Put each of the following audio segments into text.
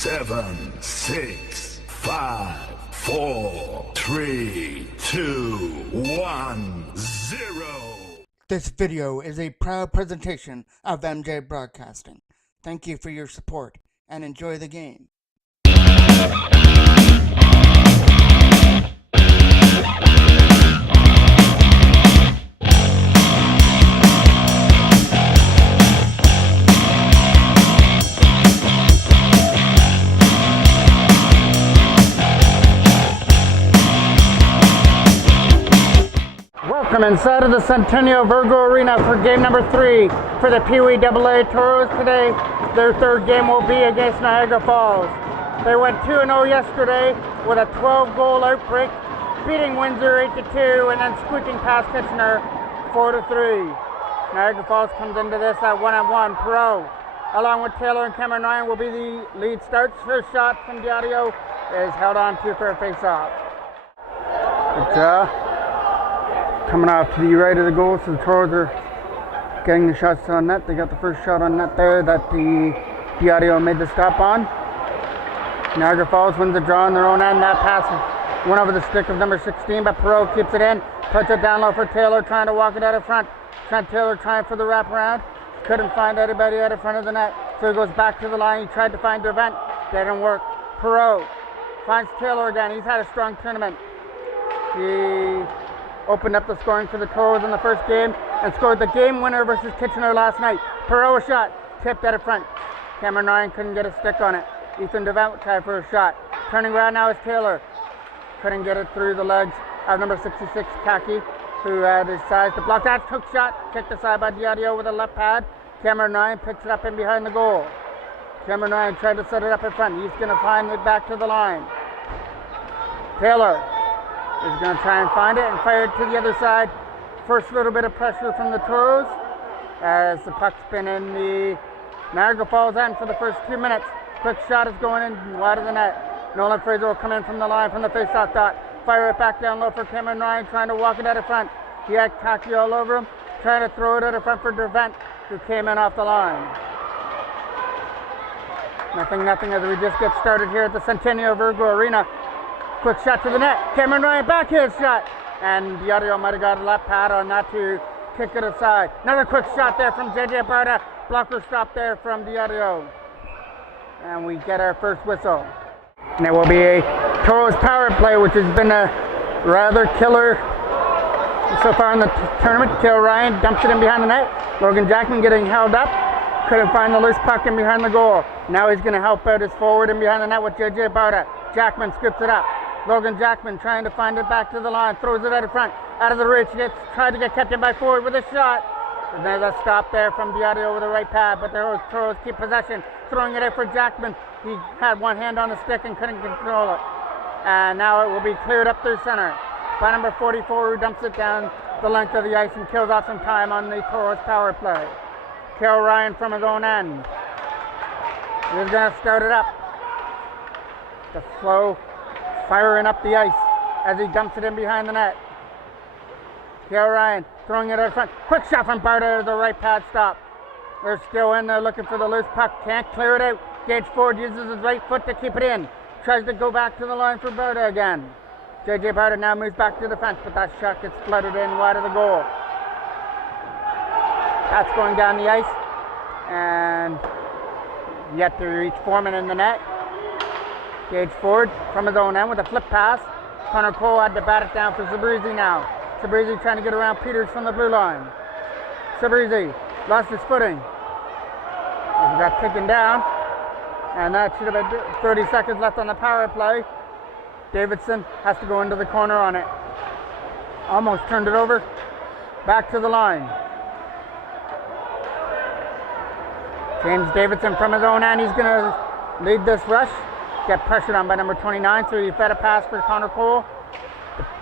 7, 6, 5, 4, 3, 2, 1, 0. This video is a proud presentation of MJ Broadcasting. Thank you for your support and enjoy the game. Welcome inside of the Centennial Virgo Arena for game number 3 for the Pee Wee AA Toros today. Their third game will be against Niagara Falls. They went 2-0 yesterday with a 12-goal outbreak, beating Windsor 8-2 and then squeaking past Kitchener 4-3. Niagara Falls comes into this at 1-1. Perot, along with Taylor and Cameron Ryan, will be the lead starts. First shot from Diadio is held on to for a face-off. Coming off to the right of the goal, so the Toros are getting the shots on net. They got the first shot on net there that the Diadio made the stop on. Niagara Falls wins the draw on their own end. That pass went over the stick of number 16, but Perot keeps it in. Puts it down low for Taylor, trying to walk it out of front. Trent Taylor trying for the wraparound. Couldn't find anybody out in front of the net, so he goes back to the line. He tried to find Devent. Didn't work. Perot finds Taylor again. He's had a strong tournament. He opened up the scoring for the Toros in the first game and scored the game winner versus Kitchener last night. Perot shot, tipped out of front. Cameron Ryan couldn't get a stick on it. Ethan Devent tried for a shot. Turning around now is Taylor. Couldn't get it through the legs of number 66, Kaki, who had his size to block that. Hook shot, kicked aside by Diadio with a left pad. Cameron Ryan picks it up in behind the goal. Cameron Ryan tried to set it up in front. He's going to find it back to the line. Taylor is going to try and find it and fire it to the other side. First little bit of pressure from the Toros as the puck's been in the Niagara Falls end for the first 2 minutes. Quick shot is going in wide of the net. Nolan Fraser will come in from the line from the face-off dot. Fire it back down low for Cameron Ryan, trying to walk it out of front. He had Kaki all over him, trying to throw it out of front for Devent, who came in off the line. Nothing as we just get started here at the Centennial Virgo Arena. Quick shot to the net. Cameron Ryan backhand shot. And Diadio might have got a left pad on that to kick it aside. Another quick shot there from JJ Barta. Blocker stop there from Diadio. And we get our first whistle. And it will be a Toros power play, which has been a rather killer so far in the tournament. Taylor Ryan dumps it in behind the net. Logan Jackman getting held up. Couldn't find the loose puck in behind the goal. Now he's going to help out his forward in behind the net with JJ Barta. Jackman scoops it up. Logan Jackman trying to find it back to the line, throws it out of front, out of the reach, tried to get kept in by forward with a shot. And there's a stop there from Diadio with the right pad, but the Toros keep possession, throwing it out for Jackman. He had one hand on the stick and couldn't control it. And now it will be cleared up through center by number 44, who dumps it down the length of the ice and kills off some time on the Toros power play. Taylor Ryan from his own end. He's going to start it up. The flow firing up the ice as he dumps it in behind the net. Taylor Ryan throwing it out front. Quick shot from Barta, the right pad stop. They're still in there looking for the loose puck. Can't clear it out. Gage Ford uses his right foot to keep it in. Tries to go back to the line for Barta again. JJ Barta now moves back to the fence, but that shot gets flooded in wide of the goal. That's going down the ice. And yet to reach Foreman in the net. Gage Ford from his own end with a flip pass. Connor Cole had to bat it down for Sabrizi now. Sabrizi trying to get around Peters from the blue line. Sabrizi lost his footing. He got taken down. And that should have been 30 seconds left on the power play. Davidson has to go into the corner on it. Almost turned it over. Back to the line. James Davidson from his own end. He's going to lead this rush. Get pressured on by number 29, so he fed a pass for Connor Cole.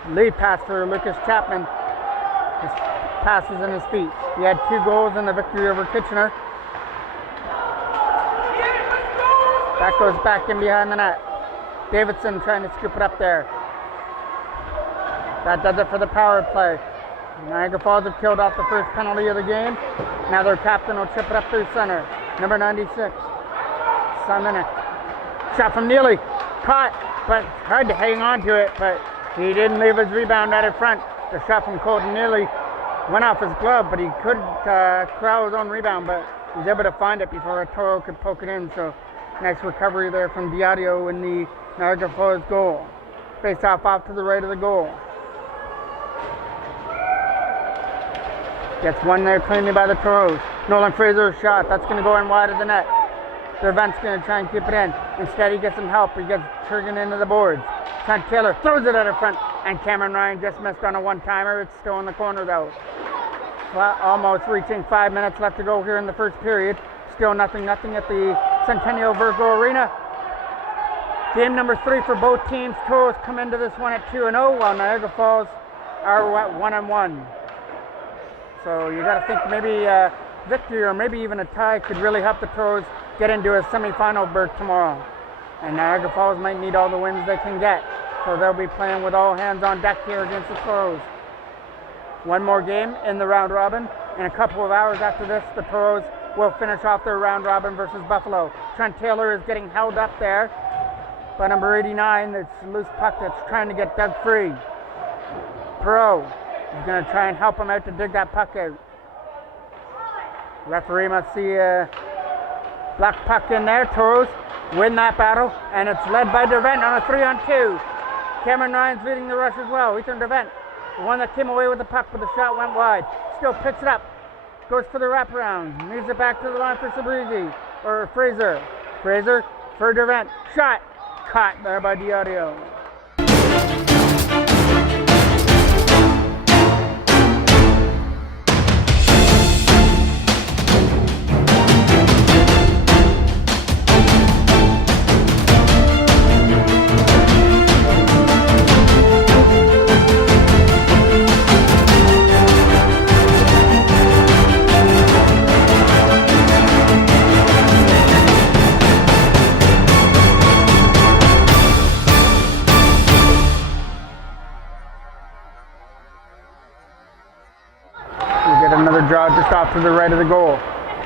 The lead pass for Lucas Chapman. His pass was in his feet. He had 2 goals in the victory over Kitchener. That goes back in behind the net. Davidson trying to scoop it up there. That does it for the power play. Niagara Falls have killed off the first penalty of the game. Now their captain will chip it up through center. Number 96, Simonek. shot from Neely. Caught, but hard to hang on to it, but he didn't leave his rebound right in front. The shot from Colton Neely went off his glove, but he couldn't corral his own rebound, but he was able to find it before a Toro could poke it in. So nice recovery there from Diadio in the Niagara Falls goal. Face off to the right of the goal. Gets one there cleanly by the Toros. Nolan Fraser's shot, that's going to go in wide of the net. Dervent's going to try and keep it in. Instead, he gets some help. He gets triggered into the boards. Trent Taylor throws it out in front, and Cameron Ryan just missed on a one-timer. It's still in the corner, though. Well, almost reaching 5 minutes left to go here in the first period. Still nothing at the Centennial Virgo Arena. Game number 3 for both teams. Toros come into this one at 2-0, while Niagara Falls are at 1-1. So you got to think maybe victory or maybe even a tie could really help the Toros get into a semifinal berth tomorrow. And Niagara Falls might need all the wins they can get. So they'll be playing with all hands on deck here against the Toros. One more game in the round robin. In a couple of hours after this, the Toros will finish off their round robin versus Buffalo. Trent Taylor is getting held up there by number 89. It's a loose puck that's trying to get dug free. Perot is going to try and help him out to dig that puck out. Referee must see a black puck in there. Toros win that battle, and it's led by Dervent on a 3-on-2. Cameron Ryan's leading the rush as well. Ethan Dervent, the one that came away with the puck, but the shot went wide. Still picks it up, goes for the wraparound, moves it back to the line for Sabrizi, or Fraser. Fraser for Dervent. Shot caught there by Diadio. Another draw just off to the right of the goal.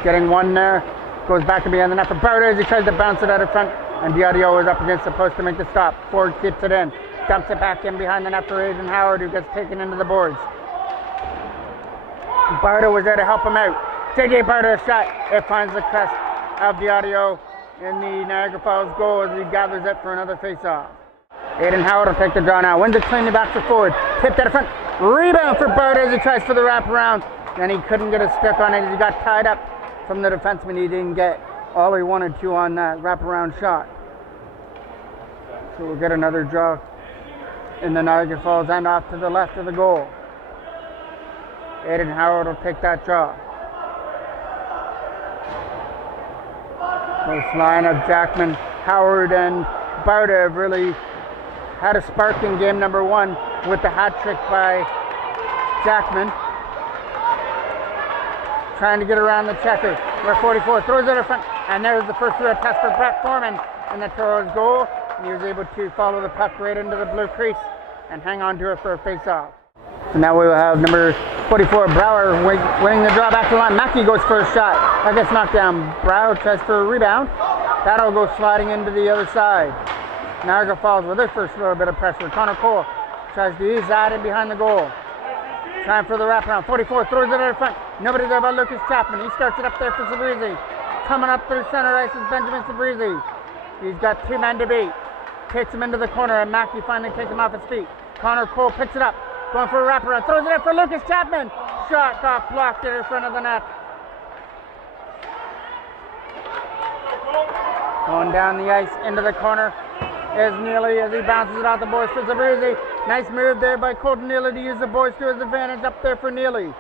Getting one there. Goes back to behind the net for Bowder as he tries to bounce it out in front. And Diadio is up against the post to make the stop. Ford keeps it in. Dumps it back in behind the net for Aidan Howard, who gets taken into the boards. Bowder was there to help him out. J.J. Bowder's shot. It finds the crest of Diadio in the Niagara Falls goal as he gathers it for another face-off. Aidan Howard will take the draw now. Wins it cleanly back for Ford. Tipped out in front. Rebound for Bowder as he tries for the wraparound. And he couldn't get a stick on it. He got tied up from the defenseman. He didn't get all he wanted to on that wraparound shot. So we'll get another draw in the Niagara Falls end off to the left of the goal. Aidan Howard will take that draw. This line of Jackman, Howard, and Bowder have really had a spark in game number 1 with the hat trick by Jackman. Trying to get around the checker. Where 44 throws it in front, and there's the first real test for Brett Foreman in the Toros goal. He was able to follow the puck right into the blue crease and hang on to it for a face-off. And now we will have number 44 Brower winning the draw back to the line. Mackey goes for a shot. That gets knocked down. Brower tries for a rebound. That'll go sliding into the other side. Niagara Falls with their first little bit of pressure. Connor Cole tries to ease that in behind the goal. Time for the wraparound. 44 throws it out in front. Nobody there but Lucas Chapman. He starts it up there for Sabrizi. Coming up through center ice is Benjamin Sabrizi. He's got 2 men to beat. Takes him into the corner, and Mackey finally takes him off his feet. Connor Cole picks it up. Going for a wraparound. Throws it out for Lucas Chapman. Shot got blocked in front of the net. Going down the ice into the corner is Neely as he bounces it off the boards for Sabrizi. Nice move there by Colton Neely to use the boards to his advantage up there for Neely.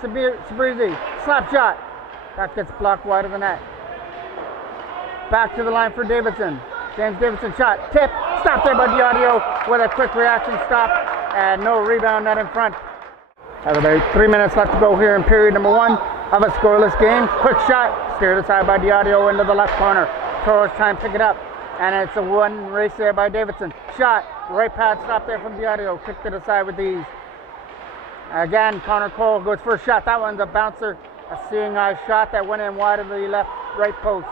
Sabrizi, slap shot. That gets blocked wide of the net. Back to the line for Davidson. James Davidson shot, tip, stopped there by Diadio with a quick reaction stop and no rebound net in front. Have about 3 minutes left to go here in period number 1 of a scoreless game. Quick shot, steered aside by Diadio into the left corner. Toros try and pick it up. And it's a one race there by Davidson. Shot, right pad stop there from Diadio. Kicked it aside with ease. Again, Connor Cole goes for a shot. That one's a bouncer, a seeing eye shot that went in wide of the right post.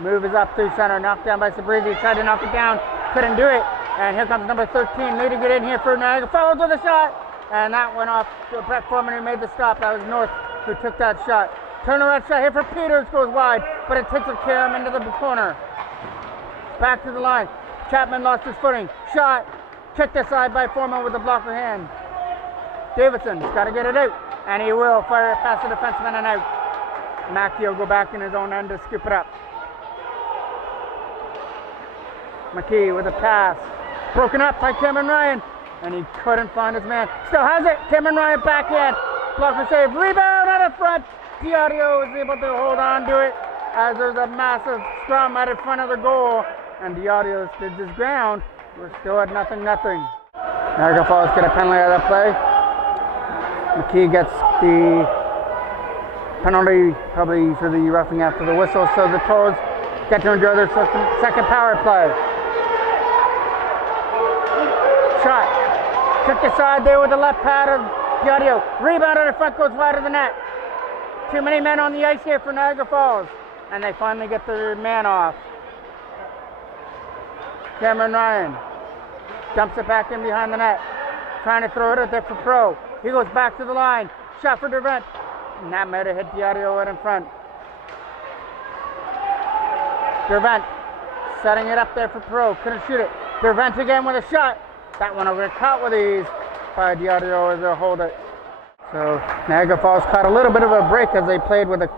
Move is up through center, knocked down by Sabrizi, tried to knock it down, couldn't do it. And here comes number 13, leading it in here for Niagara Falls with a shot. And that went off to Brett Foreman, who made the stop. That was North who took that shot. Turnaround shot here for Peters, goes wide, but it takes a carry into the corner. Back to the line. Chapman lost his footing. Shot, kicked aside by Foreman with the blocker hand. Davidson's got to get it out, and he will fire it past the defenseman and out. Mackey will go back in his own end to scoop it up. McKee with a pass. Broken up by Cameron Ryan, and he couldn't find his man. Still has it. Cameron Ryan backhand. Blocker save. Rebound out of front. Diadio is able to hold on to it as there's a massive scrum out in front of the goal. And Diadio stood his ground. We're still at 0-0. Niagara Falls get a penalty out of that play. McKee gets the penalty probably for the roughing after the whistle, so the Toros get to enjoy their second power play. Shot. Kicked aside there with the left pad of Diadio. Rebound on the front, goes wide of the net. Too many men on the ice here for Niagara Falls. And they finally get their man off. Cameron Ryan dumps it back in behind the net. Trying to throw it out there for Pro. He goes back to the line. Shot for Dervent. And that might have hit Diadio right in front. Dervent setting it up there for Pro. Couldn't shoot it. Dervent again with a shot. That one over caught with ease by Diadio as they'll hold it. So Niagara Falls caught a little bit of a break as they played with a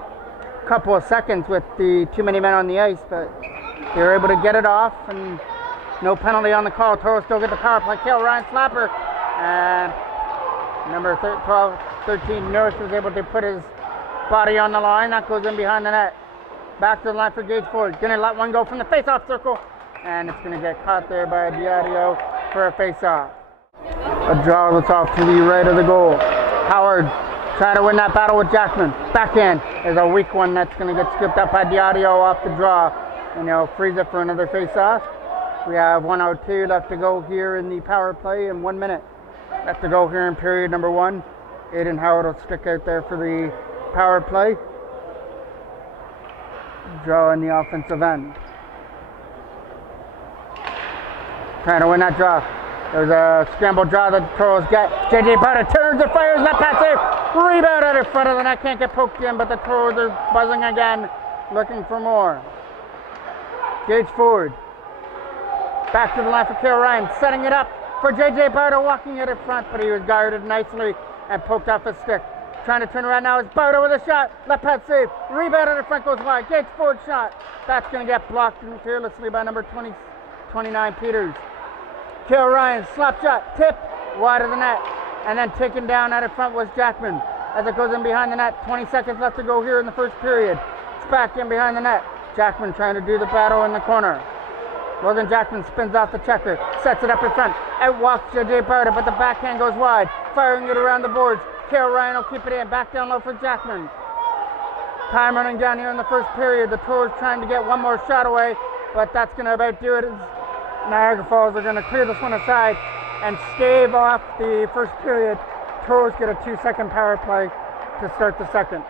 couple of seconds with the too many men on the ice, but they were able to get it off and no penalty on the call. Toros still get the power play kill. Ryan Slapper and number 13 North was able to put his body on the line. That goes in behind the net. Back to the line for Gage Ford. Gonna let one go from the face-off circle, and it's gonna get caught there by Diadio for a face-off. A draw that's off to the right of the goal. Howard trying to win that battle with Jackman. Backhand is a weak one that's going to get scooped up by Diadio off the draw. And he'll freeze it for another face-off. We have 1:02 left to go here in the power play and 1 minute left to go here in period number 1. Aiden Howard will stick out there for the power play. Draw in the offensive end. Trying to win that draw. There's a scramble draw that the Toros get. JJ Barta turns and fires, left pass save. Rebound out in front of the net, can't get poked in, but the Toros are buzzing again, looking for more. Gage Ford. Back to the line for Kale Ryan, setting it up for JJ Barta, walking it in front, but he was guarded nicely and poked off his stick. Trying to turn around now is Barta with a shot. Left pass save. Rebound out in front, goes wide. Gage Ford shot. That's going to get blocked fearlessly by number 29 Peters. Kale Ryan, slap shot, tip, wide of the net, and then taken down out in front was Jackman. As it goes in behind the net, 20 seconds left to go here in the first period. It's back in behind the net. Jackman trying to do the battle in the corner. Logan Jackman spins off the checker, sets it up in front, out walks J.J. Barta, but the backhand goes wide, firing it around the boards. Kale Ryan will keep it in, back down low for Jackman. Time running down here in the first period. The Toros trying to get one more shot away, but that's going to about do it. Niagara Falls are going to clear this one aside and stave off the first period. Toros get a 2-second power play to start the second.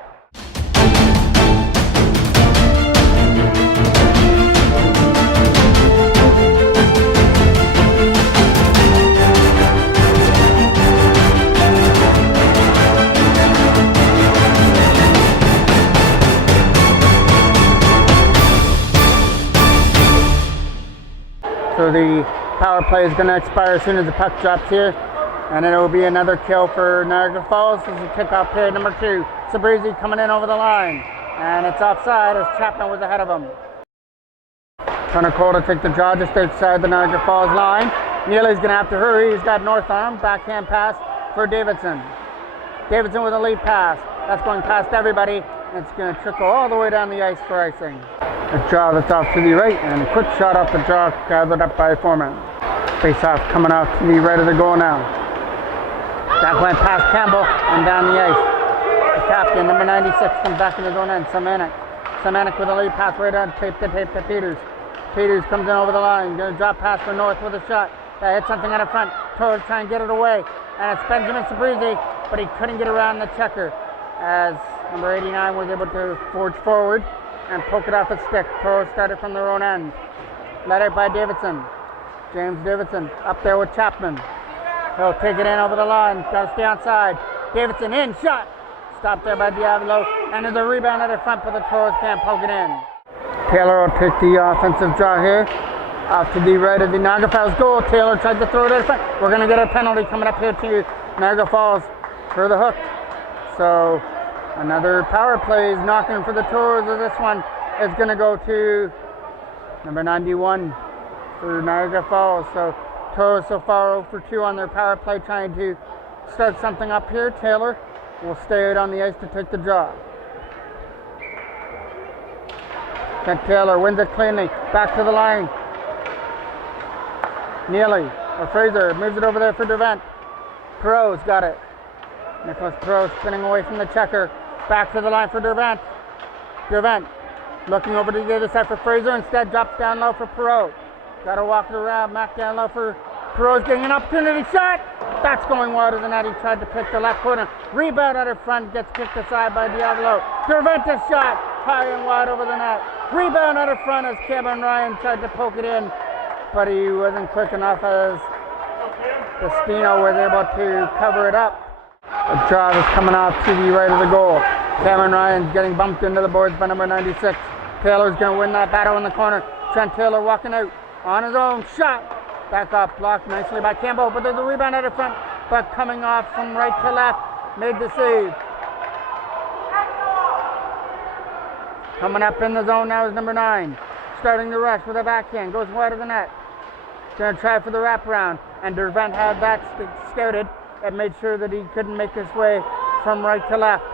So the power play is going to expire as soon as the puck drops here. And then it will be another kill for Niagara Falls. This is kickoff period number 2. Sabrizi coming in over the line. And it's offside as Chapman was ahead of him. Connor Cole to take the draw just outside the Niagara Falls line. Neely's going to have to hurry. He's got North arm. Backhand pass for Davidson. Davidson with a lead pass. That's going past everybody. It's going to trickle all the way down the ice for icing. A draw that's off to the right, and a quick shot off the draw gathered up by Foreman. Face off coming off to the right of the goal now. That went past Campbell and down the ice. The captain, number 96, comes back in his own end, Samanek. Samanek with a lead pass right on, tape to Peters. Peters comes in over the line, going to drop pass for North with a shot. That hits something out of front. Toros trying to get it away. And it's Benjamin Sabrizi, but he couldn't get around the checker as number 89 was able to forge forward. and poke it off its stick. Toros started from their own end. Led out by Davidson. James Davidson up there with Chapman. He'll take it in over the line. Got to stay onside. Davidson in, shot. Stopped there by Diablo. And there's a rebound at the front, but the Toros can't poke it in. Taylor will take the offensive draw here. Off to the right of the Niagara Falls goal. Taylor tried to throw it at the front. We're going to get a penalty coming up here to Niagara Falls for the hook. So another power play is knocking for the Toros. This one is going to go to number 91 for Niagara Falls. So Toros so far 0 for 2 on their power play, trying to start something up here. Taylor will stay out on the ice to take the draw. Kent Taylor wins it cleanly. Back to the line. Neely or Fraser moves it over there for Dervent. Perot's got it. Nicholas Perot spinning away from the checker. Back to the line for Dervent. Dervent looking over to the other side for Fraser. Instead drops down low for Perot. Got to walk it around. Mac down low for Perot's getting an opportunity shot. That's going wide of the net. He tried to pick the left corner. Rebound out of front. Gets kicked aside by Diablo. Dervent a shot. High and wide over the net. Rebound out of front as Cameron Ryan tried to poke it in, but he wasn't quick enough as Destino was able to cover it up. The draw is coming off to the right of the goal. Cameron Ryan's getting bumped into the boards by number 96. Taylor's going to win that battle in the corner. Trent Taylor walking out on his own. Shot. Back off, blocked nicely by Campbell, but there's a rebound out of front, but coming off from right to left. Made the save. Coming up in the zone now is number 9. Starting the rush with a backhand. Goes wide of the net. Going to try for the wraparound. And Dervent had that scouted and made sure that he couldn't make his way from right to left.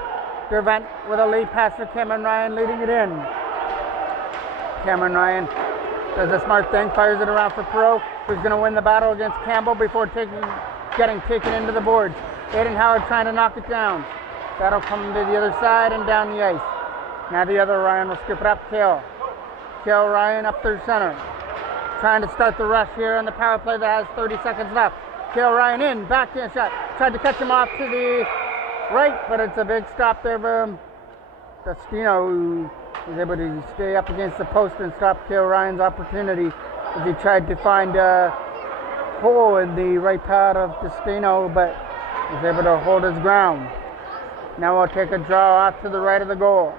Dervent with a lead pass for Cameron Ryan, leading it in. Cameron Ryan does a smart thing. Fires it around for Perot, who's going to win the battle against Campbell before getting taken into the boards. Aiden Howard trying to knock it down. That'll come to the other side and down the ice. Now the other Ryan will scoop it up. Kale Ryan up through center. Trying to start the rush here on the power play that has 30 seconds left. Kale Ryan in, backhand shot. Tried to catch him off to the right, but it's a big stop there from Destino, who was able to stay up against the post and stop Kale Ryan's opportunity as he tried to find a hole in the right pad of Destino, but was able to hold his ground. Now we'll take a draw off to the right of the goal.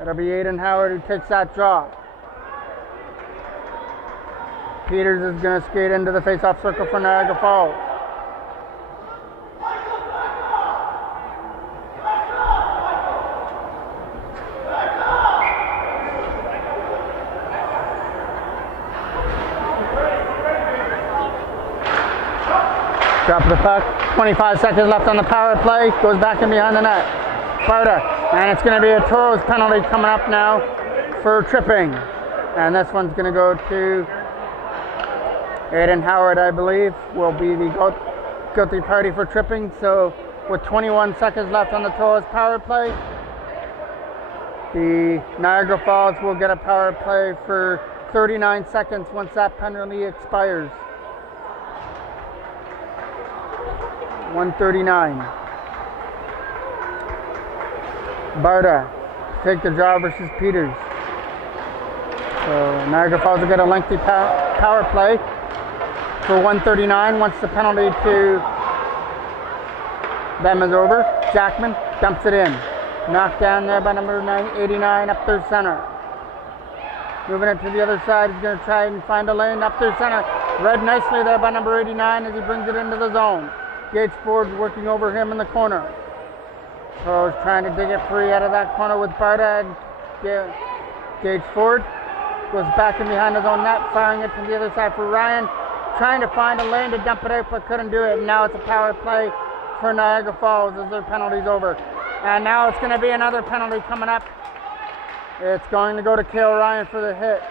It'll be Aiden Howard who takes that draw. Peters is going to skate into the face-off circle for Niagara Falls. Drop the puck. 25 seconds left on the power play. Goes back in behind the net. Barta. And it's going to be a Toros penalty coming up now for tripping. And this one's going to go to Aiden Howard, I believe, will be the guilty party for tripping. So with 21 seconds left on the Toros power play, the Niagara Falls will get a power play for 39 seconds once that penalty expires. 1:39. Barta take the draw versus Peters. So Niagara Falls will get a lengthy power play for 1:39 once the penalty to them is over. Jackman dumps it in. Knocked down there by number 89 up through center. Moving it to the other side, he's going to try and find a lane up through center. Read nicely there by number 89 as he brings it into the zone. Gage Ford working over him in the corner. So he's trying to dig it free out of that corner with Barta, and Gage Ford goes back in behind his own net, firing it to the other side for Ryan. Trying to find a lane to dump it out, but couldn't do it. And now it's a power play for Niagara Falls as their penalty's over. And now it's going to be another penalty coming up. It's going to go to Kale Ryan for the hit.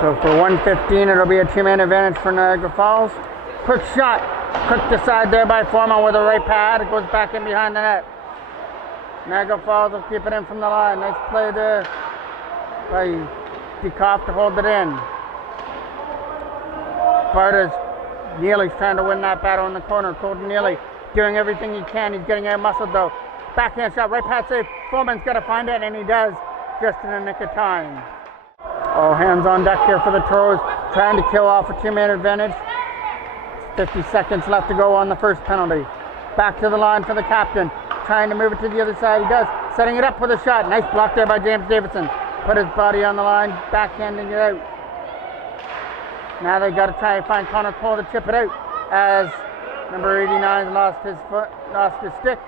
So for 1:15, it'll be a two-man advantage for Niagara Falls. Quick shot, cooked aside there by Foreman with a right pad. It goes back in behind the net. Niagara Falls will keep it in from the line. Nice play there by Dekoff to hold it in. Barta's Neely's trying to win that battle in the corner. Colton Neely doing everything he can. He's getting out muscled though. Backhand shot, right pad save. Foreman's got to find it, and he does just in the nick of time. All hands on deck here for the Toros, trying to kill off a two-man advantage. 50 seconds left to go on the first penalty. Back to the line for the captain, trying to move it to the other side. He does, setting it up for the shot. Nice block there by James Davidson. Put his body on the line, backhanding it out. Now they've got to try and find Connor Cole to chip it out, as number 89 lost his stick,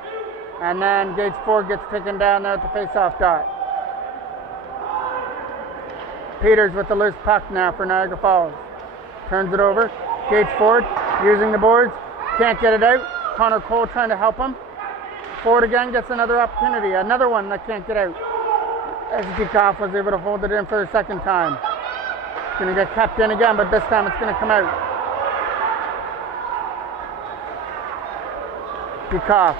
and then Gage Ford gets taken down there at the face-off dot. Peters with the loose puck now for Niagara Falls. Turns it over. Gage Ford using the boards, can't get it out. Connor Cole trying to help him. Ford again gets another opportunity, another one that can't get out. As Dekoff was able to hold it in for the second time. It's going to get kept in again, but this time it's going to come out. Dekoff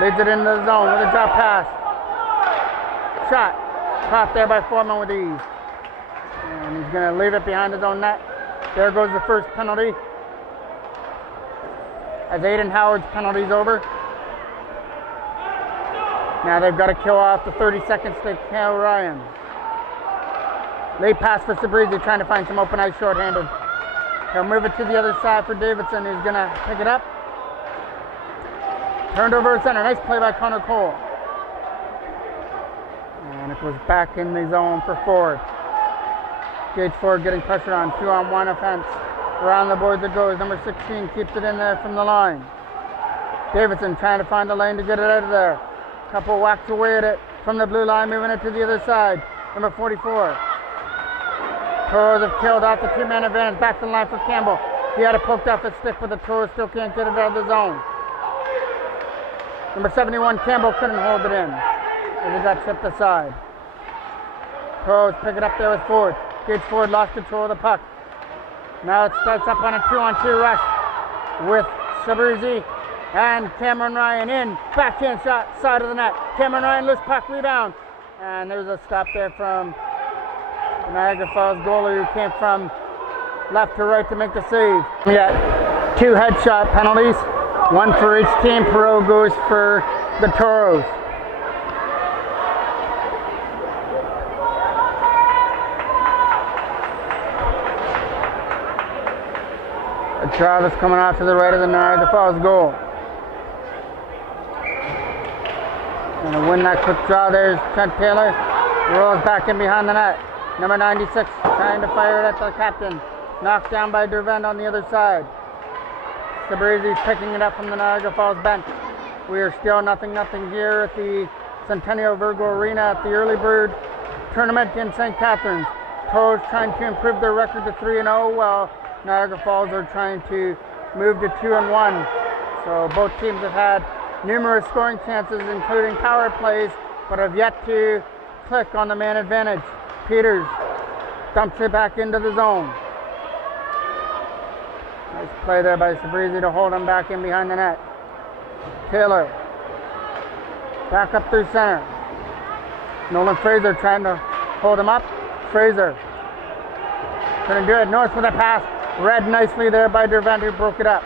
leads it into the zone with a drop pass. Shot. Caught there by Foreman with ease. And he's going to leave it behind his own net. There goes the first penalty. As Aiden Howard's penalty's over. Now they've got to kill off the 30 seconds to Kyle Ryan. Late pass for Sabrizi, trying to find some open ice shorthanded. He'll move it to the other side for Davidson, who's going to pick it up. Turned over at center. Nice play by Connor Cole. And it was back in the zone for Ford. Gage Ford getting pressured on. 2-on-1 offense. Around the boards it goes. Number 16 keeps it in there from the line. Davidson trying to find a lane to get it out of there. Couple whacks away at it from the blue line, moving it to the other side. Number 44. Toros have killed off the two-man advantage. Back to the line for Campbell. He had it poked off his stick, but the Toros still can't get it out of the zone. Number 71, Campbell couldn't hold it in as it got chipped aside. Toros pick it up there with Ford. Gage Ford lost control of the puck. Now it starts up on a 2-on-2 rush with Sabrizi and Cameron Ryan in. Backhand shot, side of the net. Cameron Ryan, loose puck, rebound. And there's a stop there from the Niagara Falls goalie, who came from left to right to make the save. We got 2 headshot penalties, 1 for each team. Perot goes for the Toros. Travis coming off to the right of the Niagara Falls goal. And to win that quick draw, there's Trent Taylor. Rolls back in behind the net. Number 96 trying to fire it at the captain. Knocked down by Dervent on the other side. Sabrizi's picking it up from the Niagara Falls bench. We are still 0-0 here at the Centennial Virgo Arena at the Early Bird Tournament in St. Catharines. Toros trying to improve their record to 3-0, while Niagara Falls are trying to move to 2-1. So both teams have had numerous scoring chances, including power plays, but have yet to click on the man advantage. Peters dumps it back into the zone. Nice play there by Sabrizi to hold him back in behind the net. Taylor back up through center. Nolan Fraser trying to hold him up. Fraser couldn't do it. North with a pass. Read nicely there by Dervent, who broke it up.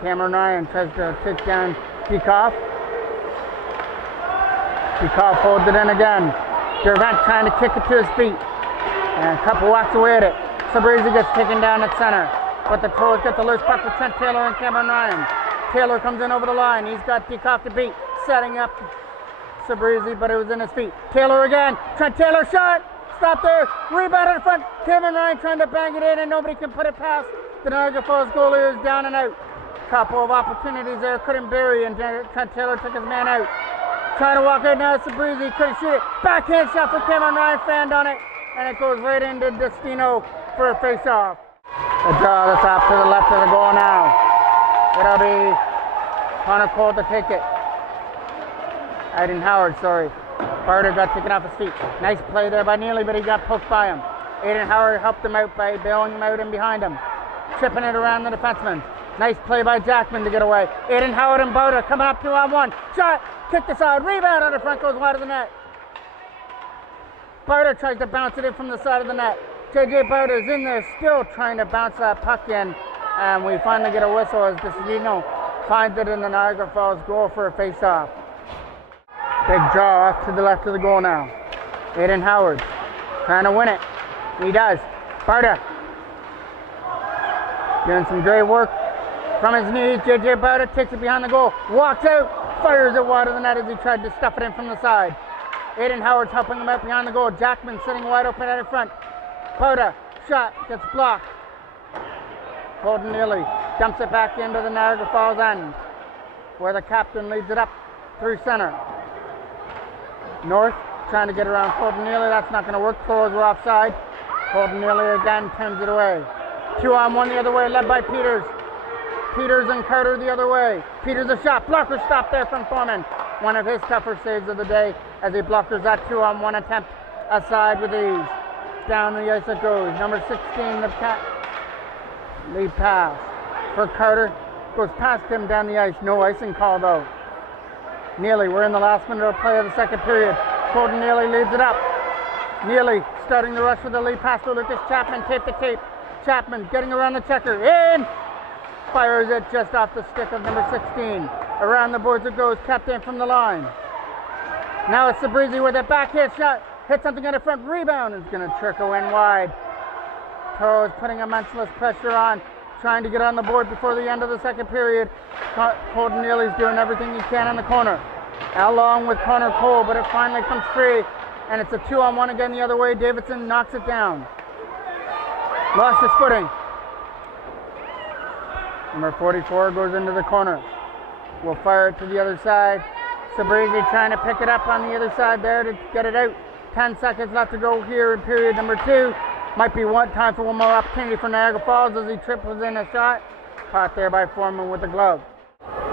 Cameron Ryan tries to take down Dekoff. Dekoff holds it in again. Dervent trying to kick it to his feet. And a couple walks away at it. Sabrizi gets taken down at center. But the Toros get the loose puck with Trent Taylor and Cameron Ryan. Taylor comes in over the line. He's got Dekoff to beat. Setting up Sabrizi, but it was in his feet. Taylor again. Trent Taylor shot. Stop there. Rebound in front. Cameron Ryan trying to bang it in, and nobody can put it past. The Niagara Falls goalie is down and out. Couple of opportunities there. Couldn't bury, and Trent Taylor took his man out. Trying to walk out now. Sabrizi couldn't shoot it. Backhand shot for Cameron Ryan. Fanned on it, and it goes right into Destino for a face-off. A draw that's off to the left of the goal now. It'll be Connor Cole to take it. Aiden Howard, sorry. Barter got taken off his feet. Nice play there by Neely, but he got poked by him. Aiden Howard helped him out by bailing him out and behind him. Chipping it around the defenseman. Nice play by Jackman to get away. Aiden Howard and Barter coming up 2-on-1. Shot, kicked aside, rebound on the front, goes wide of the net. Barter tries to bounce it in from the side of the net. JJ Barter is in there still trying to bounce that puck in. And we finally get a whistle as Destino finds it in the Niagara Falls goal for a face-off. Big draw off to the left of the goal now. Aiden Howard trying to win it. He does. Barter doing some great work from his knees. JJ Barter takes it behind the goal. Walks out. Fires it wide of the net as he tried to stuff it in from the side. Aiden Howard's helping him out behind the goal. Jackman sitting wide open out in front. Barter shot gets blocked. Colton Neely dumps it back into the Niagara Falls end, where the captain leads it up through center. North trying to get around Colton Neely. That's not going to work. Toros were offside. Colton Neely again turns it away. 2-on-1 the other way, led by Peters. Peters and Carter the other way. Peters a shot. Blocker stop there from Thorman. One of his tougher saves of the day as he blockers that 2-on-1 attempt aside with ease. Down the ice it goes. Number 16, the lead pass for Carter. Goes past him down the ice. No icing call though. Neely, we're in the last minute of play of the second period. Colton Neely leads it up. Neely starting the rush with the lead pass to Lucas Chapman. Tape to tape. Chapman getting around the checker. In! Fires it just off the stick of number 16. Around the boards it goes. Kept in from the line. Now it's Sabrizi with a backhand shot. Hit something in the front. Rebound is going to trickle in wide. Toros putting immense pressure on, trying to get on the board before the end of the second period. Colton Neely's doing everything he can in the corner, along with Connor Cole, but it finally comes free, and it's a 2-on-1 again the other way. Davidson knocks it down. Lost his footing. Number 44 goes into the corner. We'll fire it to the other side. Sabrizi trying to pick it up on the other side there to get it out. 10 seconds left to go here in period number 2. Might be time for one more opportunity for Niagara Falls as he triples in a shot. Caught there by Foreman with the glove.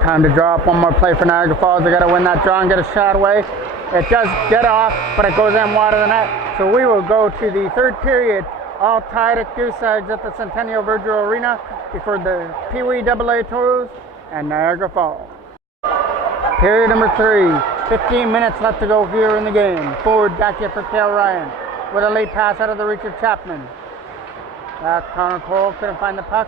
Time to draw up one more play for Niagara Falls. They got to win that draw and get a shot away. It does get off, but it goes in wide of the net. So we will go to the third period, all tied at goose eggs at the Centennial Virgil Arena before the Pee Wee AA Toros and Niagara Falls. Period number 3. 15 minutes left to go here in the game. Forward back here for Cale Ryan with a late pass out of the reach of Chapman. That's Connor Cole, couldn't find the puck.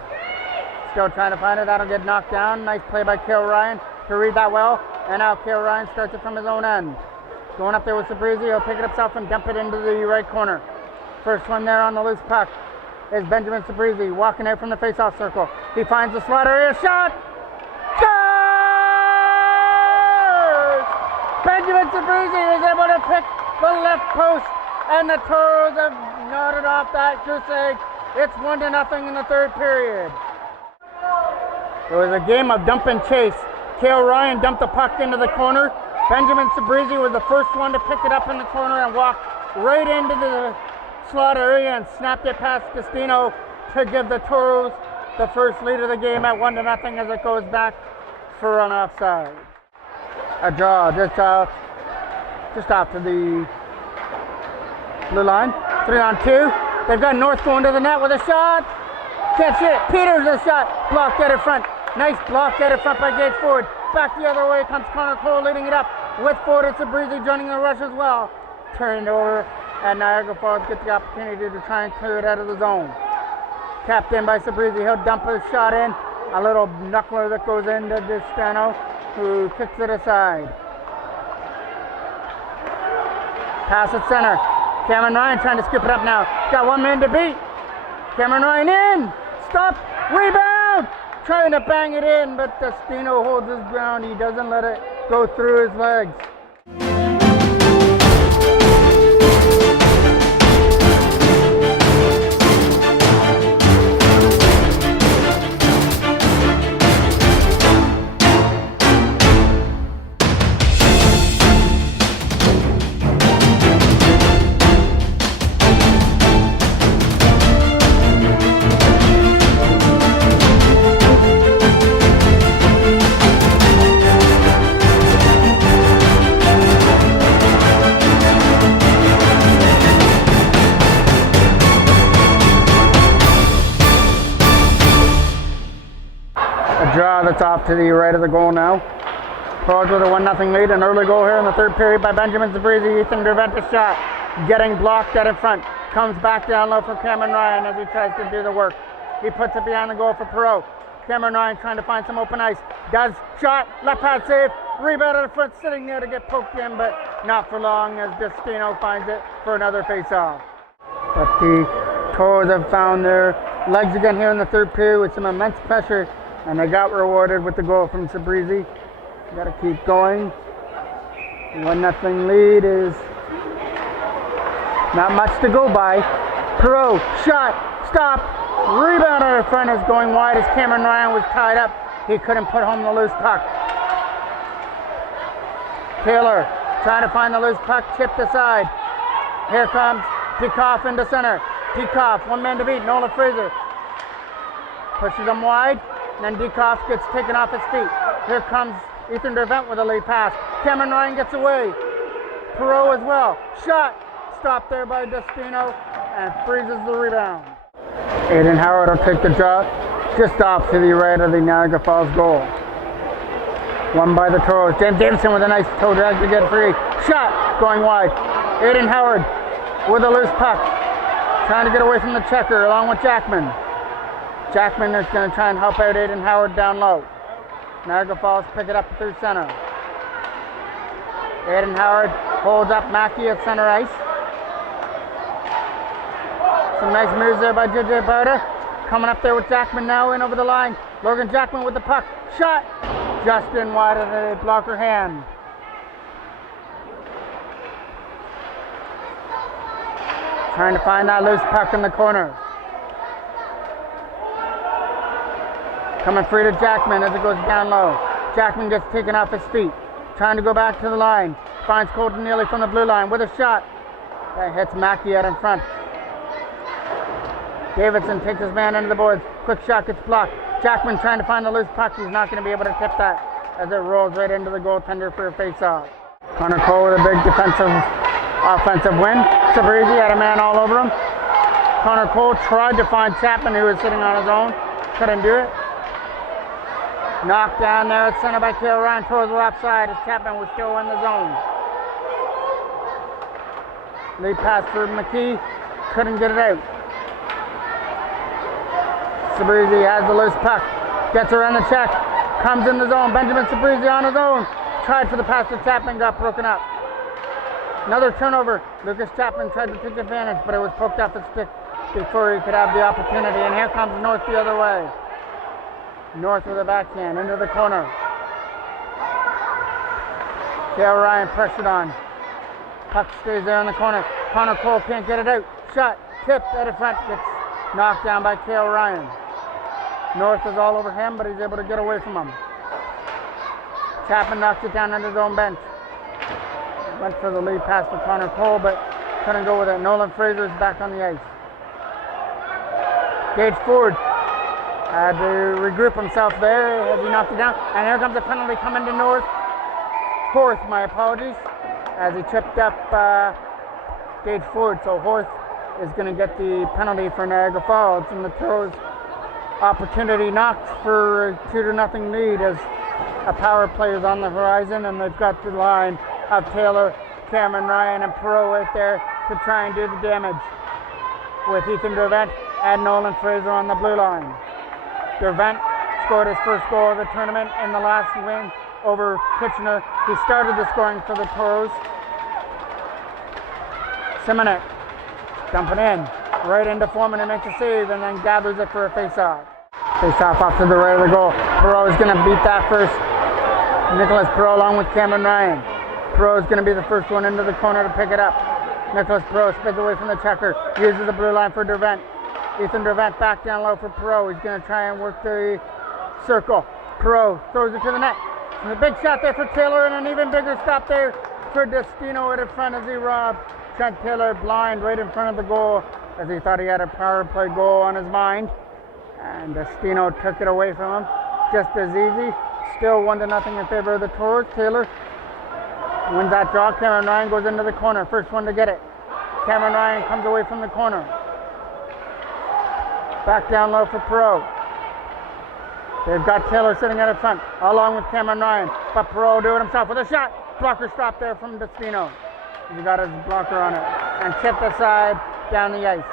Still trying to find it, that'll get knocked down. Nice play by Cale Ryan to read that well. And now Cale Ryan starts it from his own end. Going up there with Sabrizi, he'll take it himself and dump it into the right corner. First one there on the loose puck is Benjamin Sabrizi walking out from the face-off circle. He finds the slot area shot. Scores! Benjamin Sabrizi is able to pick the left post, and the Toros have nodded off that goose egg. It's 1-0 in the third period. It was a game of dump and chase. Cale Ryan dumped the puck into the corner. Benjamin Sabrizi was the first one to pick it up in the corner and walk right into the slot area and snapped it past Destino to give the Toros the first lead of the game at 1-0 as it goes back for an offside. A draw just off to the blue line. 3-on-2. They've got North going to the net with a shot. Can't see it. Peters a shot. Blocked out in front. Nice block out in front by Gage Ford. Back the other way comes Connor Cole leading it up with Ford and Sabrizi joining the rush as well. Turned over, and Niagara Falls gets the opportunity to try and clear it out of the zone. Capped in by Sabrizi. He'll dump his shot in. A little knuckler that goes into Destino, who kicks it aside. Pass at center. Cameron Ryan trying to skip it up now. Got one man to beat. Cameron Ryan in. Stop. Rebound. Trying to bang it in, but Destino holds his ground. He doesn't let it go through his legs. Draw that's off to the right of the goal now. Toros with a 1-0 lead, an early goal here in the third period by Benjamin Sabrizi. Ethan Derventa's shot getting blocked out in front. Comes back down low for Cameron Ryan as he tries to do the work. He puts it behind the goal for Perot. Cameron Ryan trying to find some open ice. Does shot, left pad save, rebound at the front, sitting there to get poked in, but not for long as Destino finds it for another face-off. But the Toros have found their legs again here in the third period with some immense pressure, and they got rewarded with the goal from Sabrizi. Got to keep going. 1-0 lead is not much to go by. Perot, shot, stop, rebound out of front is going wide as Cameron Ryan was tied up. He couldn't put home the loose puck. Taylor trying to find the loose puck, chipped aside. Here comes Peacock into center. Peacock, one man to beat, Nolan Fraser. Pushes him wide, and then Peacock gets taken off his feet. Here comes Ethan Dervent with a lead pass. Cameron Ryan gets away. Perot as well. Shot, stopped there by Destino, and freezes the rebound. Aiden Howard will take the draw just off to the right of the Niagara Falls goal. Won by the Toros. James Davison with a nice toe drag to get free. Shot going wide. Aiden Howard with a loose puck. Trying to get away from the checker along with Jackman. Jackman is going to try and help out Aiden Howard down low. Niagara Falls pick it up through center. Aiden Howard holds up Mackey at center ice. Some nice moves there by JJ Barta. Coming up there with Jackman now in over the line. Logan Jackman with the puck. Shot! Just in wide of the blocker hand. Trying to find that loose puck in the corner. Coming free to Jackman as it goes down low. Jackman gets taken off his feet. Trying to go back to the line. Finds Colton Neely from the blue line with a shot. That hits Mackey out in front. Davidson takes his man into the boards. Quick shot gets blocked. Jackman trying to find the loose puck. He's not going to be able to tip that as it rolls right into the goaltender for a face-off. Connor Cole with a big offensive win. Sabrizi had a man all over him. Connor Cole tried to find Chapman, who was sitting on his own. Couldn't do it. Knocked down there at center by Kale Ryan. Toros were offside as Chapman was still in the zone. Lead pass for McKee. Couldn't get it out. Sabrizi has the loose puck. Gets around the check. Comes in the zone. Benjamin Sabrizi on his own. Tried for the pass to Chapman. Got broken up. Another turnover. Lucas Chapman tried to take advantage, but it was poked off his stick before he could have the opportunity. And here comes North the other way. North with a backhand into the corner. Kale Ryan pressured on. Puck stays there in the corner. Connor Cole can't get it out. Shot. Tipped out of front. Gets knocked down by Kale Ryan. North is all over him, but he's able to get away from him. Chapman knocks it down under his own bench. Went for the lead pass for Connor Cole, but couldn't go with it. Nolan Fraser is back on the ice. Gage Ford had to regroup himself there as he knocked it down. And here comes a penalty coming to North. Horth, my apologies, as he tripped up Gage Ford. So Horth is going to get the penalty for Niagara Falls. And the Toros opportunity knocked for a 2-0 lead as a power play is on the horizon. And they've got the line of Taylor, Cameron Ryan, and Perot right there to try and do the damage with Ethan Dervent and Nolan Fraser on the blue line. Dervent scored his first goal of the tournament in the last win over Kitchener. He started the scoring for the Toros. Simonet dumping in right into Foreman and makes a save and then gathers it for a face-off. Face-off off to the right of the goal. Perot is going to beat that first. Nicholas Perot along with Cameron Ryan. Perot is going to be the first one into the corner to pick it up. Nicholas Perot spins away from the checker. Uses the blue line for Dervent. Ethan Dervent back down low for Perot. He's going to try and work the circle. Perot throws it to the net. And a big shot there for Taylor and an even bigger stop there for Destino right in front as he robbed Trent Taylor blind right in front of the goal as he thought he had a power play goal on his mind. And Destino took it away from him just as easy. Still 1-0 in favor of the Toros. Taylor wins that draw. Cameron Ryan goes into the corner. First one to get it. Cameron Ryan comes away from the corner. Back down low for Perot. They've got Taylor sitting out in front, along with Cameron Ryan. But Perot will do it himself with a shot. Blocker stop there from Destino. He got his blocker on it and chipped aside down the ice.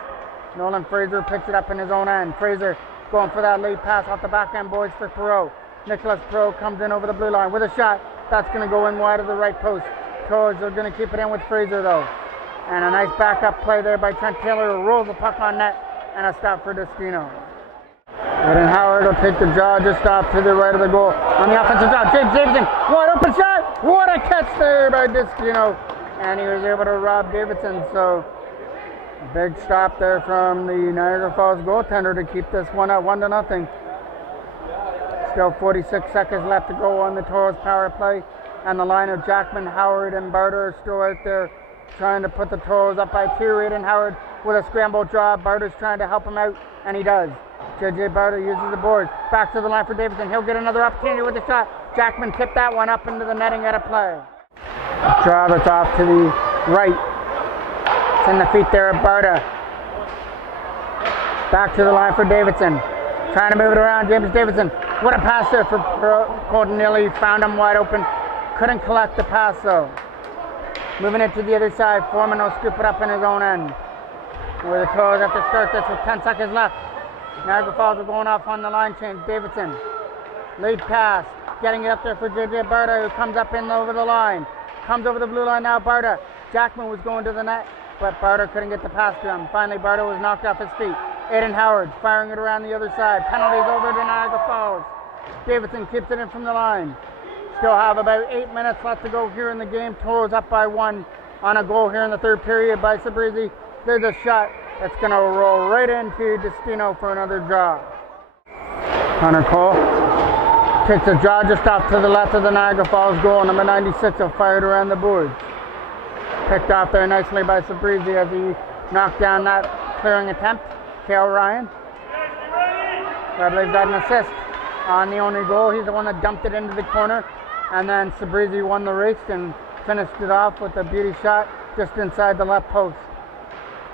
Nolan Fraser picks it up in his own end. Fraser going for that lead pass off the back end, boys, for Perot. Nicholas Perot comes in over the blue line with a shot. That's going to go in wide of the right post. Toros are going to keep it in with Fraser, though. And a nice backup play there by Trent Taylor, who rolls the puck on net, and a stop for Destino. Eden Howard will take the draw just off to the right of the goal. On the offensive draw, James Davidson, wide open shot! What a catch there by Destino! And he was able to rob Davidson, so a big stop there from the Niagara Falls goaltender to keep this one at 1-0. Still 46 seconds left to go on the Toros power play. And the line of Jackman, Howard, and Barter are still out there trying to put the Toros up by 2. Eden Howard with a scramble draw. Barter's trying to help him out, and he does. JJ Barter uses the boards. Back to the line for Davidson. He'll get another opportunity with the shot. Jackman tipped that one up into the netting at a play. Draw that's off to the right. It's in the feet there of Barter. Back to the line for Davidson. Trying to move it around. James Davidson. What a pass there for Colton Neely. Found him wide open. Couldn't collect the pass though. Moving it to the other side. Foreman will scoop it up in his own end. Where the Toros have to start this with 10 seconds left. Niagara Falls are going off on the line change. Davidson. Lead pass. Getting it up there for JJ Barta, who comes up in over the line. Comes over the blue line now. Barta. Jackman was going to the net, but Barta couldn't get the pass to him. Finally, Barta was knocked off his feet. Aiden Howard firing it around the other side. Penalties over to Niagara Falls. Davidson keeps it in from the line. Still have about 8 minutes left to go here in the game. Toros up by 1 on a goal here in the third period by Sabrizi. There's a shot that's going to roll right into Destino for another draw. Connor Cole takes a draw just off to the left of the Niagara Falls goal. Number 96 will fire it around the boards. Picked off there nicely by Sabrizi as he knocked down that clearing attempt. Kale Ryan. I believe got an assist on the only goal. He's the one that dumped it into the corner. And then Sabrizi won the race and finished it off with a beauty shot just inside the left post.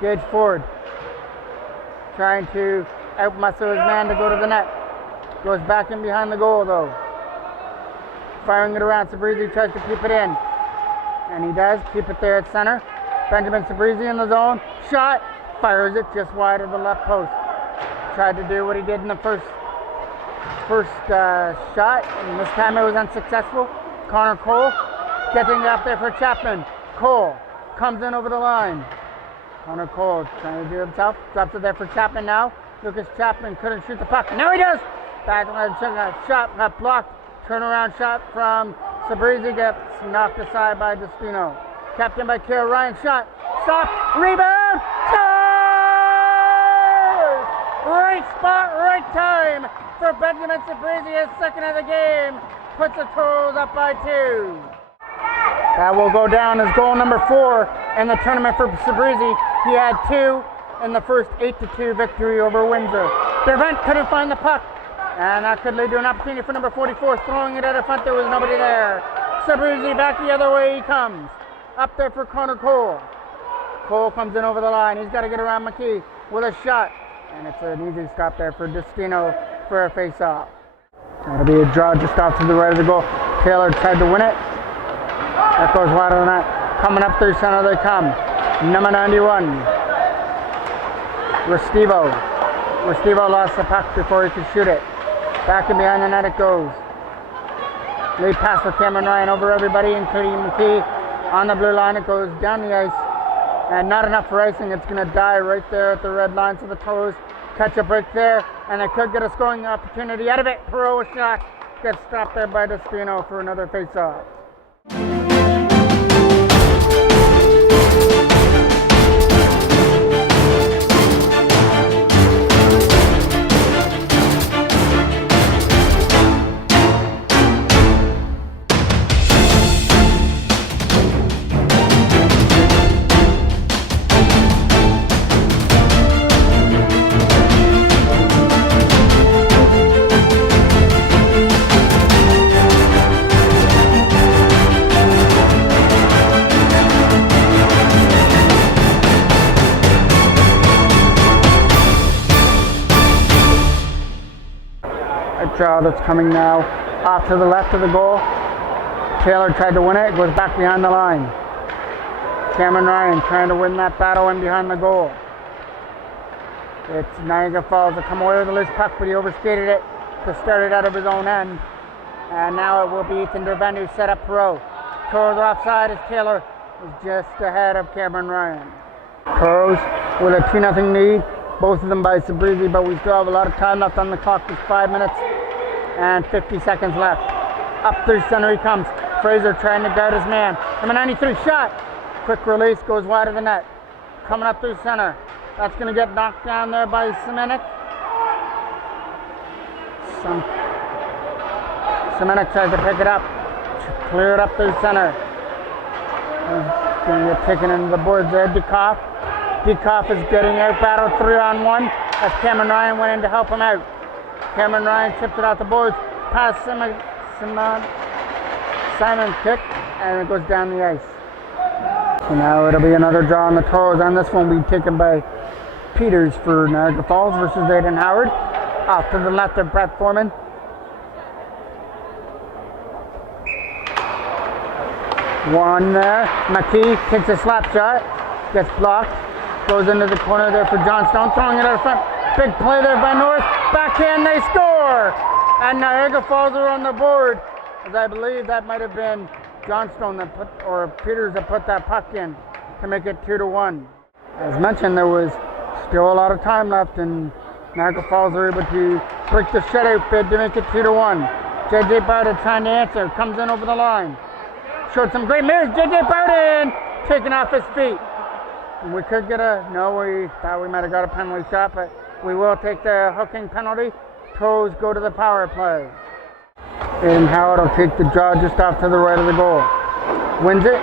Gage Ford trying to outmuscle his man to go to the net. Goes back in behind the goal though. Firing it around. Sabrizi tries to keep it in. And he does. Keep it there at center. Benjamin Sabrizi in the zone. Shot. Fires it just wide of the left post. Tried to do what he did in the first shot, and this time it was unsuccessful. Connor Cole getting it up there for Chapman. Cole comes in over the line. Connor Cole trying to do himself. Drops it there for Chapman now. Lucas Chapman couldn't shoot the puck. Now he does! Back shot got blocked. Turnaround shot from Sabrizi gets knocked aside by Destino. Captain by Kale Ryan. Shot. Stop. Rebound. Right spot, right time for Benjamin Sabrizi, his second of the game. Puts the Toros up by 2. That will go down as goal number 4 in the tournament for Sabrizi. He had 2 in the first 8-2 victory over Windsor. Dervent couldn't find the puck, and that could lead to an opportunity for number 44. Throwing it at a front, there was nobody there. Sabrizi back the other way he comes. Up there for Connor Cole. Cole comes in over the line. He's got to get around McKee with a shot. And it's an easy stop there for Destino for a face-off. That'll be a draw just off to the right of the goal. Taylor tried to win it. That goes wide of the net. Coming up through center they come. Number 91. Restivo lost the puck before he could shoot it. Back and behind the net it goes. Lead pass for Cameron Ryan over everybody, including McKee. On the blue line it goes down the ice. And not enough for icing. It's going to die right there at the red line. So the Toros catch a break there, and they could get a scoring opportunity out of it. Perot shot gets stopped there by Destino for another face-off. Draw that's coming now off to the left of the goal. Taylor tried to win it. Goes back behind the line. Cameron Ryan trying to win that battle in behind the goal. It's Niagara Falls to come away with a loose puck, but he overskated it to start it out of his own end. And now it will be Ethan Dervenu who set up row. Toros offside as Taylor is just ahead of Cameron Ryan. Toros with a 2-0 lead, both of them by Sabrizi, but we still have a lot of time left on the clock. There's 5 minutes and 50 seconds left. Up through center he comes. Fraser trying to guard his man. Number 93 shot. Quick release, goes wide of the net. Coming up through center. That's going to get knocked down there by Semenik. Semenik tries to pick it up. Clear it up through center. Going to get taken into the boards there. Dikoff. Dikoff is getting out battle 3-on-1 as Cameron Ryan went in to help him out. Cameron Ryan chipped it out the boards. Past Simon kick, and it goes down the ice. So now it'll be another draw on the Toros, and this one will be taken by Peters for Niagara Falls versus Aiden Howard. Off to the left of Brett Foreman. One there. McKee takes a slap shot, gets blocked, goes into the corner there for Johnstone, throwing it out front. Big play there by North. Backhand, they score! And Niagara Falls are on the board, as I believe that might have been Johnstone that put, or Peters that put that puck in to make it 2-1. As mentioned, there was still a lot of time left, and Niagara Falls were able to break the shutout bid to make it 2-1. JJ Bowden trying to answer, comes in over the line. Showed some great moves. JJ Bowden taken off his feet. And we could get we thought we might have got a penalty shot, but we will take the hooking penalty. Toes go to the power play. Aiden Howard will take the draw just off to the right of the goal. Wins it.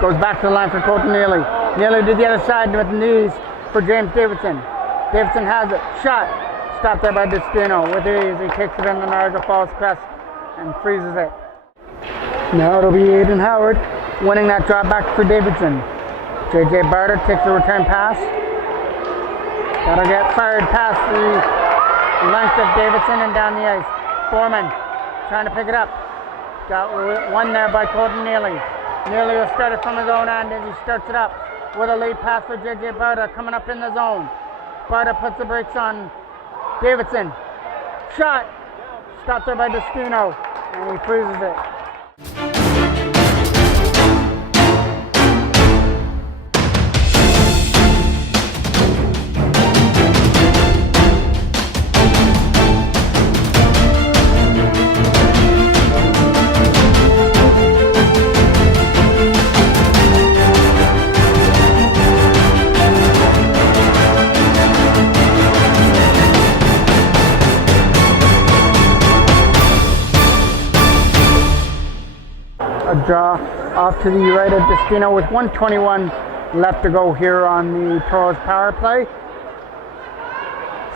Goes back to the line for Colton Neely. Neely to the other side with the knees for James Davidson. Davidson has it. Shot. Stopped there by Destino. With ease, he kicks it in the Niagara Falls crest and freezes it. Now it'll be Aiden Howard winning that drop back for Davidson. JJ Barter takes the return pass. That'll get fired past the length of Davidson and down the ice. Foreman trying to pick it up. Got one there by Colton Neely. Neely will start it from his own end as he starts it up with a lead pass for JJ Barter coming up in the zone. Barter puts the brakes on Davidson. Shot. Stopped there by Destino and he freezes it. Draw off to the right of Destino with 1:21 left to go here on the Toros power play.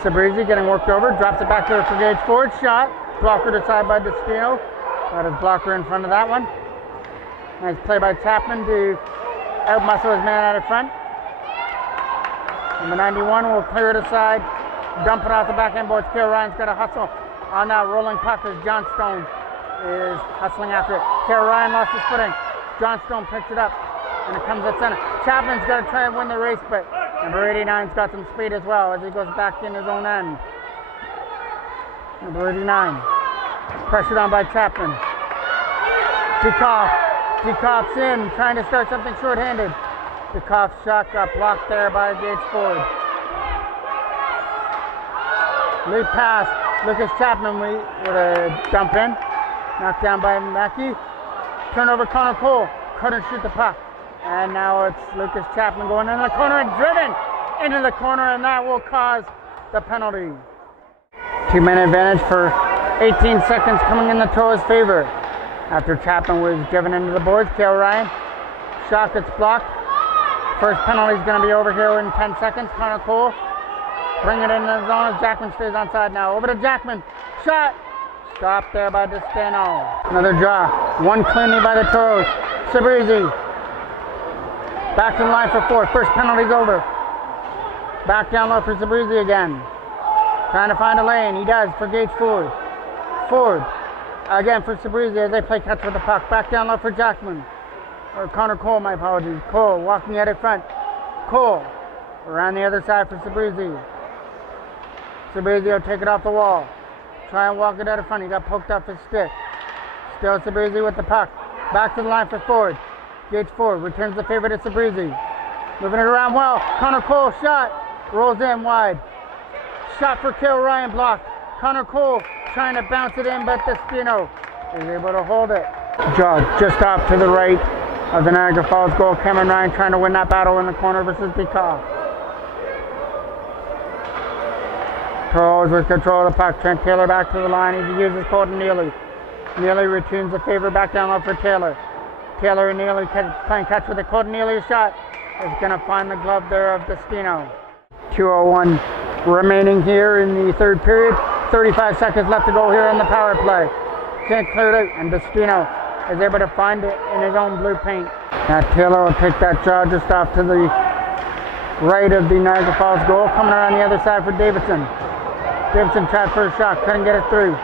Sabrizi getting worked over, drops it back there for Gage Ford. Shot, blocker to side by Destino. Got his blocker in front of that one. Nice play by Chapman to outmuscle his man out of front. Number 91 will clear it aside, dump it off the backhand boards. Kale Ryan's got a hustle on that rolling puck as Johnstone is hustling after it. Kale Ryan lost his footing. Johnstone picks it up, and it comes at center. Chapman's got to try and win the race, but number 89's got some speed as well as he goes back in his own end. Number 89, pressured on by Chapman. Dikoff's in, trying to start something short-handed. Dikoff's shot got blocked there by Gage Ford. Lead pass, Lucas Chapman with a dump in. Knocked down by Mackey. Turnover, Connor Cole. Couldn't shoot the puck. And now it's Lucas Chapman going in the corner and driven into the corner, and that will cause the penalty. 2-man advantage for 18 seconds coming in the Toros' favor. After Chapman was driven into the boards, Kale Ryan. Shot gets blocked. First penalty is going to be over here in 10 seconds. Connor Cole. Bring it in the zone as Jackman stays onside now. Over to Jackman. Shot. Stopped there by Destino. Another draw. One cleanly by the Toros. Sabrizi. Back to the line for four. First penalty's over. Back down low for Sabrizi again. Trying to find a lane. He does for Gage Ford. Ford. Again for Sabrizi as they play catch with the puck. Back down low for Jackman. or Connor Cole, my apologies. Cole walking out in front. Cole around the other side for Sabrizi. Sabrizi will take it off the wall. Try and walk it out in front. He got poked off his stick. Still Sabrizi with the puck. Back to the line for Ford. Gage Ford returns the favor to Sabrizi. Moving it around well. Connor Cole shot. Rolls in wide. Shot for kill. Ryan blocked. Connor Cole trying to bounce it in, but Destino is able to hold it. Draw just off to the right of the Niagara Falls goal. Cameron Ryan trying to win that battle in the corner versus Bikoff. Toros with control of the puck. Trent Taylor back to the line. He uses Colton Neely. Neely returns the favor back down low for Taylor. Taylor and Neely playing catch with a Colton Neely shot. Is going to find the glove there of Destino. 2:01 remaining here in the third period. 35 seconds left to go here in the power play. Can't clear it out, and Destino is able to find it in his own blue paint. Now Taylor will take that draw just off to the right of the Niagara Falls goal. Coming around the other side for Davidson. Davidson tried for a shot, couldn't get it through.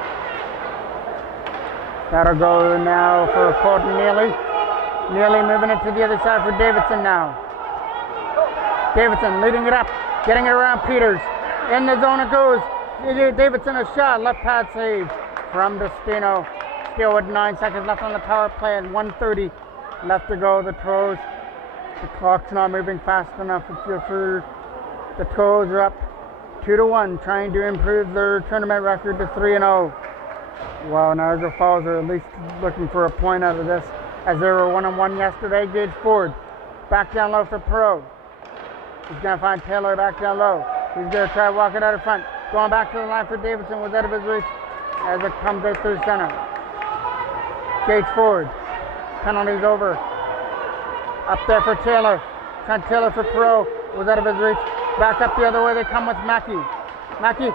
That'll go now for Colton Neely. Neely moving it to the other side for Davidson now. Davidson leading it up, getting it around Peters. In the zone it goes. Davidson a shot, left pad save from Destino. Still with 9 seconds left on the power play and 1:30 left to go. The Toros, the clock's not moving fast enough for the Toros are up 2-1, trying to improve their tournament record to 3-0. While Niagara Falls are at least looking for a point out of this, as they were 1-1 yesterday. Gage Ford back down low for Pro. He's going to find Taylor back down low. He's going to try to walk it out in front. Going back to the line for Davidson, was out of his reach as it comes out through center. Gage Ford. Penalties over. Up there for Taylor. Trent Taylor for Pro. Was out of his reach. Back up the other way they come with Mackey. Mackey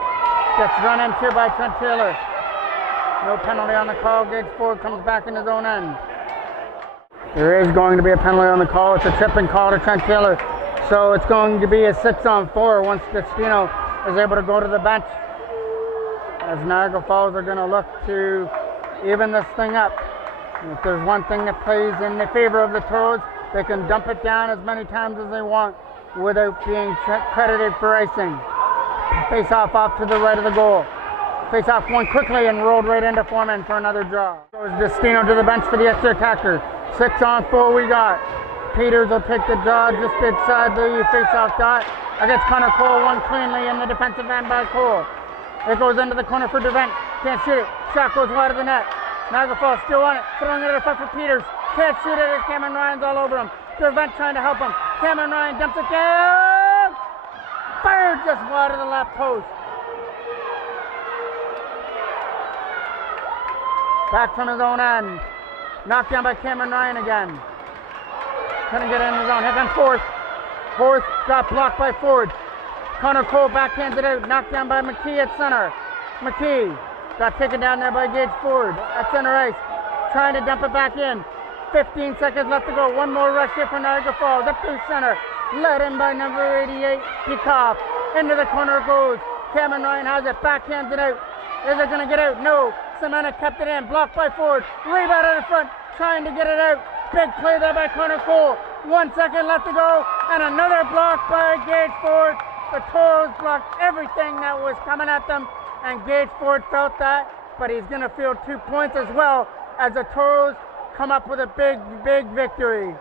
gets run into by Trent Taylor. No penalty on the call. Gage Ford comes back in his own end. There is going to be a penalty on the call. It's a tripping call to Trent Taylor. So it's going to be a 6-on-4 once Destino is able to go to the bench. As Niagara Falls are going to look to even this thing up. If there's one thing that plays in the favor of the Toros, they can dump it down as many times as they want without being credited for icing. Face off to the right of the goal. Face off won quickly and rolled right into Foreman for another draw. Goes Destino to the bench for the extra attacker. 6-on-4 we got. Peters will take the draw just inside the face-off dot against Connor Cole. One cleanly in the defensive end by Cole. It goes into the corner for DeVent. Can't shoot it. Shot goes wide of the net. Niagara Falls still on it. Throwing it in front for Peters. Can't shoot it as Cameron Ryan's all over him. DeVent trying to help him. Cameron Ryan dumps it down. Fired just wide of the left post. Back from his own end. Knocked down by Cameron Ryan again. Couldn't get in the zone. Here comes Fourth. Fourth got blocked by Ford. Connor Cole backhands it out. Knocked down by McKee at center. McKee got taken down there by Gage Ford at center ice. Trying to dump it back in. 15 seconds left to go. One more rush here for Niagara Falls. Up through center. Led in by number 88, Peacock. Into the corner it goes. Cameron Ryan has it. Backhands it out. Is it going to get out? No. Semena kept it in. Blocked by Ford. Rebound out in front. Trying to get it out. Big play there by Connor Cole. 1 second left to go. And another block by Gage Ford. The Toros blocked everything that was coming at them. And Gage Ford felt that. But he's going to feel 2 points as well as the Toros come up with a big victory.